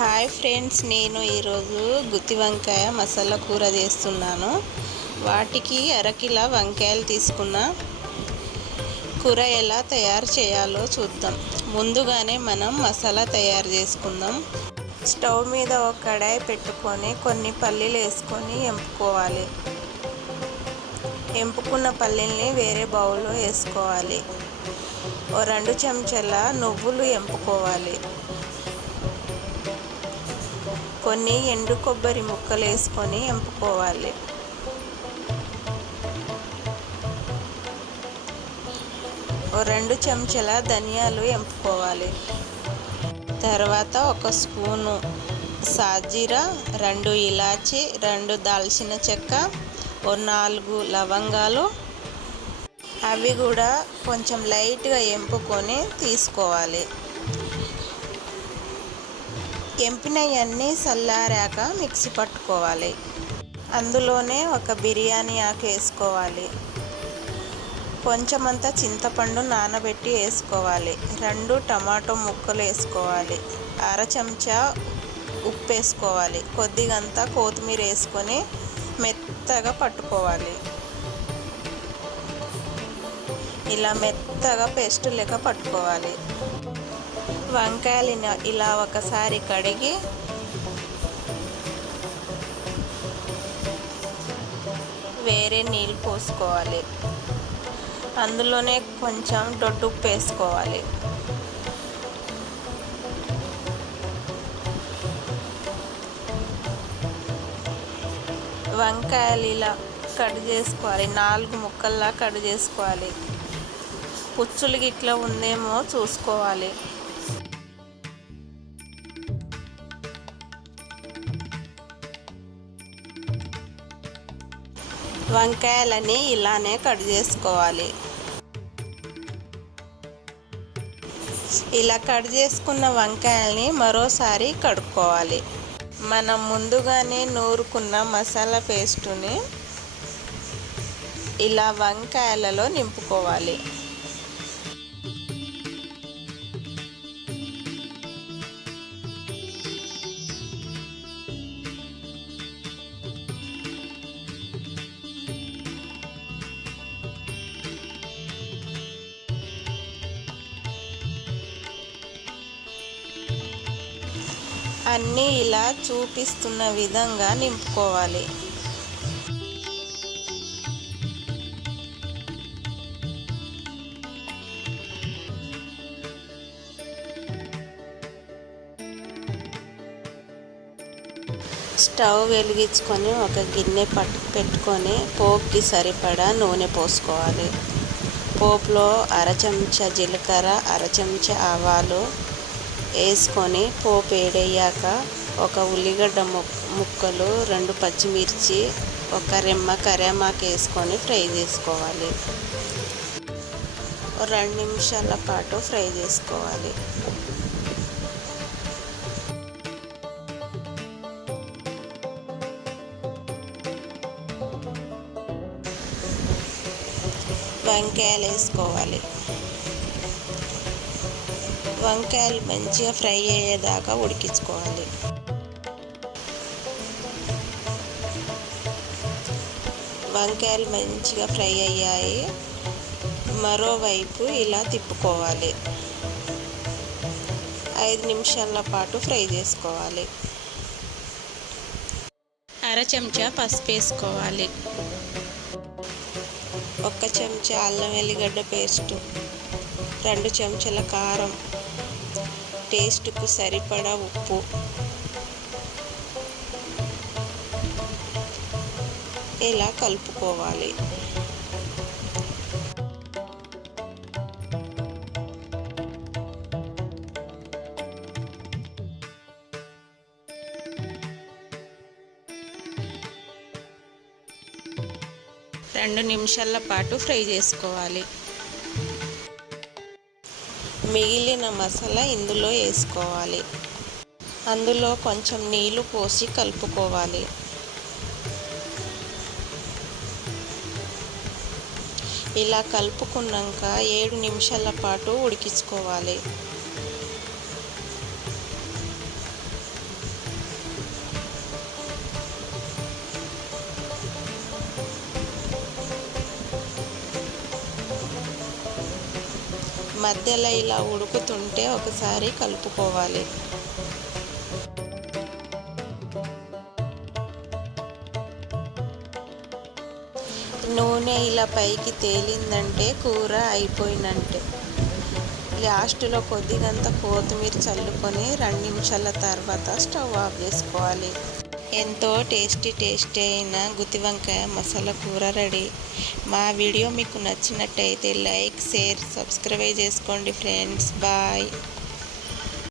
Hi friends నేను ఈరోజు గుత్తి వంకాయ మసాలా కూర చేస్తున్నాను. వాటికి అరకిల వంకాయలు తీసుకున్న కూర ఎలా తయారు చేయాలో చూద్దాం. ముందుగానే మనం మసాలా తయారు చేసుకుందాం. స్టవ్ మీద ఒక కడాయి పెట్టుకొని కొన్ని పల్లీలు వేసుకొని ఎంపుకోవాలి. ఎంపుకున్న పల్లీల్ని వేరే బౌల్లో వేసుకోవాలి. ఓ రెండు చెంచాల నువ్వులు ఎంపుకోవాలి. కొన్ని ఎండు కొబ్బరి ముక్కలు వేసుకొని ఎంపుకోవాలి. ఓ రెండు చెంచాల ధనియాలు ఎంపుకోవాలి. తర్వాత ఒక స్పూను సాజీరా రెండు ఇలాచి రెండు దాల్చిన చెక్క ఓ నాలుగు లవంగాలు. అవి కూడా కొంచెం లైట్గా ఎంపుకొని తీసుకోవాలి. ఎంపినవన్నీ చల్లారాక మిక్సీ పట్టుకోవాలి. అందులోనే ఒక బిర్యానీ ఆకు వేసుకోవాలి. కొంచెమంతా చింతపండు నానబెట్టి వేసుకోవాలి. రెండు టమాటో ముక్కలు వేసుకోవాలి. అర చెంచా ఉప్పు వేసుకోవాలి. కొద్దిగంతా కొత్తిమీర వేసుకొని మెత్తగా పట్టుకోవాలి. ఇలా మెత్తగా పేస్ట్ లెక్క పట్టుకోవాలి. వంకాయలు ఇలా ఒకసారి కడిగి వేరే నీళ్ళు పోసుకోవాలి. అందులోనే కొంచెం దొడ్డుప్పు వేసుకోవాలి. వంకాయలు ఇలా కట్ చేసుకోవాలి. నాలుగు ముక్కల్లా కట్ చేసుకోవాలి. పుచ్చులు గిట్లా ఉందేమో చూసుకోవాలి. వంకాయలని ఇలానే కట్ చేసుకోవాలి. ఇలా కట్ చేసుకున్న వంకాయల్ని మరోసారి కడుక్కోవాలి. మనం ముందుగానే నూరుకున్న మసాలా పేస్టుని ఇలా వంకాయలలో నింపుకోవాలి. అన్నీ ఇలా చూపిస్తున్న విధంగా నింపుకోవాలి. స్టవ్ వెలిగించుకొని ఒక గిన్నె పట్టు పెట్టుకొని పోపుకి సరిపడా నూనె పోసుకోవాలి. పోపులో అర చెంచా జీలకర్ర అర చెంచా ఆవాలు వేసుకొని పోపు వేడయ్యాక ఒక ఉల్లిగడ్డ ముక్కలు రెండు పచ్చిమిర్చి ఒక రెమ్మ కరేమాకు వేసుకొని ఫ్రై చేసుకోవాలి. రెండు నిమిషాల పాటు ఫ్రై చేసుకోవాలి. వంకాయలు వేసుకోవాలి. వంకాయలు మంచిగా ఫ్రై అయ్యేదాకా ఉడికించుకోవాలి. వంకాయలు మంచిగా ఫ్రై అయ్యాయి. మరోవైపు ఇలా తిప్పుకోవాలి. ఐదు నిమిషాల పాటు ఫ్రై చేసుకోవాలి. అర చెంచా పసుపు వేసుకోవాలి. ఒక్క చెంచా అల్లం వెల్లిగడ్డ పేస్టు. రెండు చెంచాల కారం. టేస్ట్కు సరిపడా ఉప్పు. ఇలా కలుపుకోవాలి? రెండు నిమిషాల పాటు ఫ్రై చేసుకోవాలి. మిగిలిన మసాలా ఇందులో వేసుకోవాలి. అందులో కొంచెం నీళ్ళు పోసి కలుపుకోవాలి. ఇలా కలుపుకున్నాక ఏడు నిమిషాల పాటు ఉడికించుకోవాలి. మధ్యలో ఇలా ఉడుకుతుంటే ఒకసారి కలుపుకోవాలి. నూనె ఇలా పైకి తేలిందంటే కూర అయిపోయినట్టే. లాస్ట్లో కొద్దిగంత కొత్తిమీర చల్లుకొని రెండు నిమిషాల తర్వాత స్టవ్ ఆఫ్ చేసుకోవాలి. ఎంతో టేస్టీ టేస్టీ అయిన గుత్తి వంకాయ మసాలా కూర రెడీ. మా వీడియో మీకు నచ్చినట్టయితే లైక్ షేర్ సబ్స్క్రైబ్ చేసుకోండి ఫ్రెండ్స్. బాయ్.